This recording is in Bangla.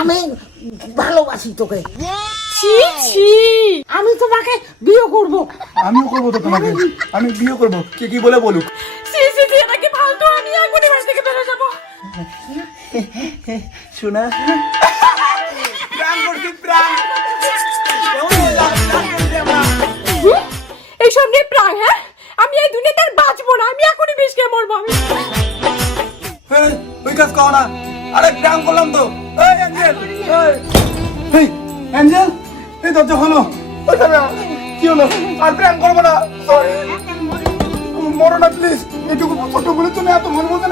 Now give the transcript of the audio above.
আমি ভালোবাসি তোকে। ছি ছি, আমি তোমাকে বিয়ে করব। আমিও করবো তো তোমাকে, আমি বিয়ে করবো, কে কি বলে বলুক। ছি ছি ছি, এটা কি ফালতু? আমি এখনই বাড়ি থেকে বেরো যাবো। শোনা প্রাণ করছি, প্রাণ। এইসব নিয়ে প্রায়, হ্যাঁ আমি এই দুনিয়াতে আর বাঁচবো না, আমি এখনই বিষ খেয়ে মরবো আমি। ওই কাজ করো না, আরে প্রাণ করলাম তো। এই অ্যাঞ্জেল, এই অ্যাঞ্জেল, এই দরজা হলো। কি হলো? আর প্রাণ করবো না, সরি। মরো না প্লিজ, এটুকু ছোট বলে তুমি এত মন বলতে